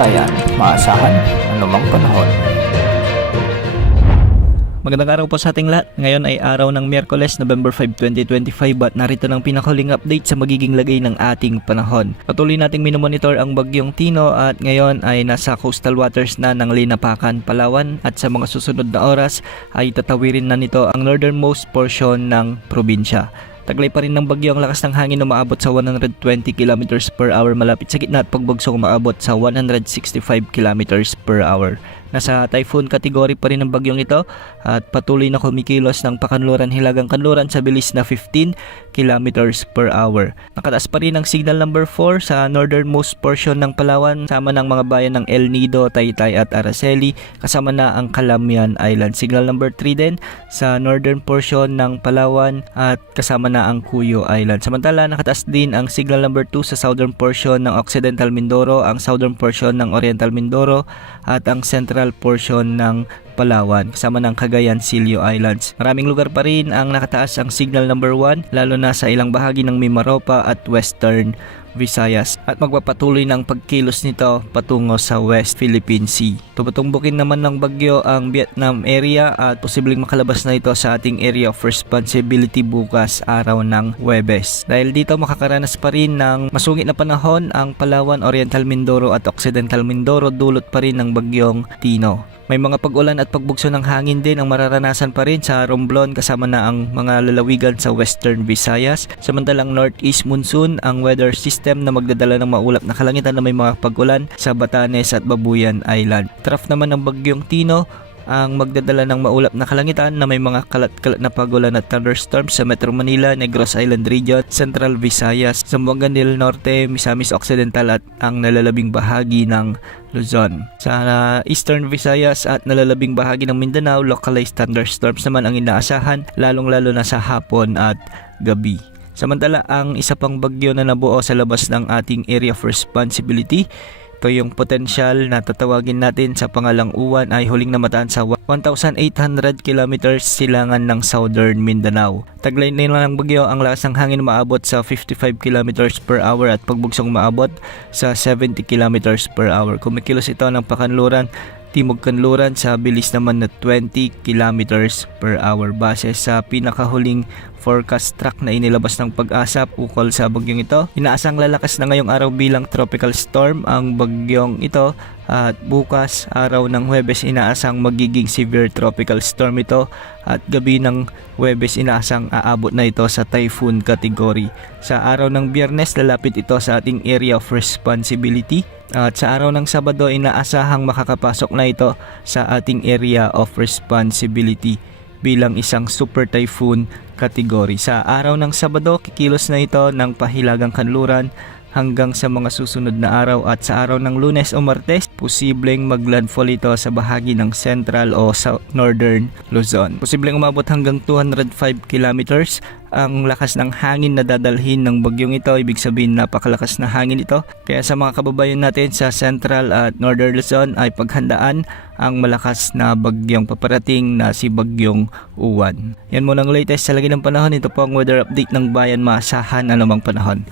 bayan, maasahan anumang panahon. Magandang araw po sa ating lahat. Ngayon ay araw ng Miyerkules, November 5, 2025 at narito ng pinakahuling update sa magiging lagay ng ating panahon. Patuloy nating minomonitor ang bagyong Tino at ngayon ay nasa coastal waters na ng Linapacan, Palawan at sa mga susunod na oras ay tatawirin na nito ang northernmost portion ng probinsya. Taglay pa rin ng bagyo ang lakas ng hangin na umaabot sa 120 km per hour malapit sa gitna at pagbagsong umaabot sa 165 km per hour. Nasa typhoon category pa rin ang bagyong ito at patuloy na kumikilos ng pakanluran-hilagang-kanluran sa bilis na 15 km per hour. Nakataas pa rin ang signal number 4 sa northernmost portion ng Palawan kasama ng mga bayan ng El Nido, Taytay at Araceli kasama na ang Calamian Island. Signal number 3 din sa northern portion ng Palawan at kasama na ang Cuyo Island. Samantala nakataas din ang signal number 2 sa southern portion ng Occidental Mindoro, ang southern portion ng Oriental Mindoro at ang central portion ng Palawan kasama ng Cagayan Silio Islands. Maraming lugar pa rin ang nakataas ang signal number 1 lalo na sa ilang bahagi ng Mimaropa at Western Visayas at magpapatuloy ng pagkilos nito patungo sa West Philippine Sea. Tumatumbukin naman ng bagyo ang Vietnam area at posibleng makalabas na ito sa ating area of responsibility bukas araw ng Huwebes. Dahil dito makakaranas pa rin ng masungit na panahon ang Palawan, Oriental Mindoro at Occidental Mindoro dulot pa rin ng bagyong Tino. May mga pag-ulan at pagbugso ng hangin din ang mararanasan pa rin sa Romblon kasama na ang mga lalawigan sa Western Visayas. Samantalang Northeast Monsoon ang weather system na magdadala ng maulap na kalangitan na may mga pag-ulan sa Batanes at Babuyan Island. Trough naman ng bagyong Tino ang magdadala ng maulap na kalangitan na may mga kalat-kalat na pagulan at thunderstorms sa Metro Manila, Negros Island Region, Central Visayas, Zamboanga del Norte, Misamis Occidental at ang nalalabing bahagi ng Luzon. Sa Eastern Visayas at nalalabing bahagi ng Mindanao, localized thunderstorms naman ang inaasahan lalong-lalo na sa hapon at gabi. Samantala, ang isa pang bagyo na nabuo sa labas ng ating area of responsibility, ito yung potensyal na tatawagin natin sa pangalang Uwan ay huling namataan sa 1,800 km silangan ng Southern Mindanao. Taglay nila ng bagyo ang lakas ng hangin maabot sa 55 km per hour at pagbugsong maabot sa 70 km per hour. Kumikilos ito ng pakanluran timog kanluran sa bilis naman na 20 km per hour base sa pinakahuling forecast track na inilabas ng Pag-asa ukol sa bagyong ito. Inaasang lalakas na ngayong araw bilang tropical storm ang bagyong ito at bukas araw ng Huwebes inaasang magiging severe tropical storm ito at gabi ng Huwebes inaasang aabot na ito sa typhoon category. Sa araw ng Biyernes lalapit ito sa ating area of responsibility. At sa araw ng Sabado, inaasahang makakapasok na ito sa ating area of responsibility bilang isang super typhoon category. Sa araw ng Sabado, kikilos na ito ng pahilagang kanluran hanggang sa mga susunod na araw at sa araw ng Lunes o Martes, posibleng maglandfall ito sa bahagi ng Central o Northern Luzon. Posibleng umabot hanggang 205 kilometers ang lakas ng hangin na dadalhin ng bagyong ito. Ibig sabihin napakalakas na hangin ito. Kaya sa mga kababayan natin sa Central at Northern Luzon ay paghandaan ang malakas na bagyong paparating na si bagyong Uwan. Yan muna ang latest sa lagi ng panahon. Ito po ang weather update ng bayan, maasahan anumang panahon.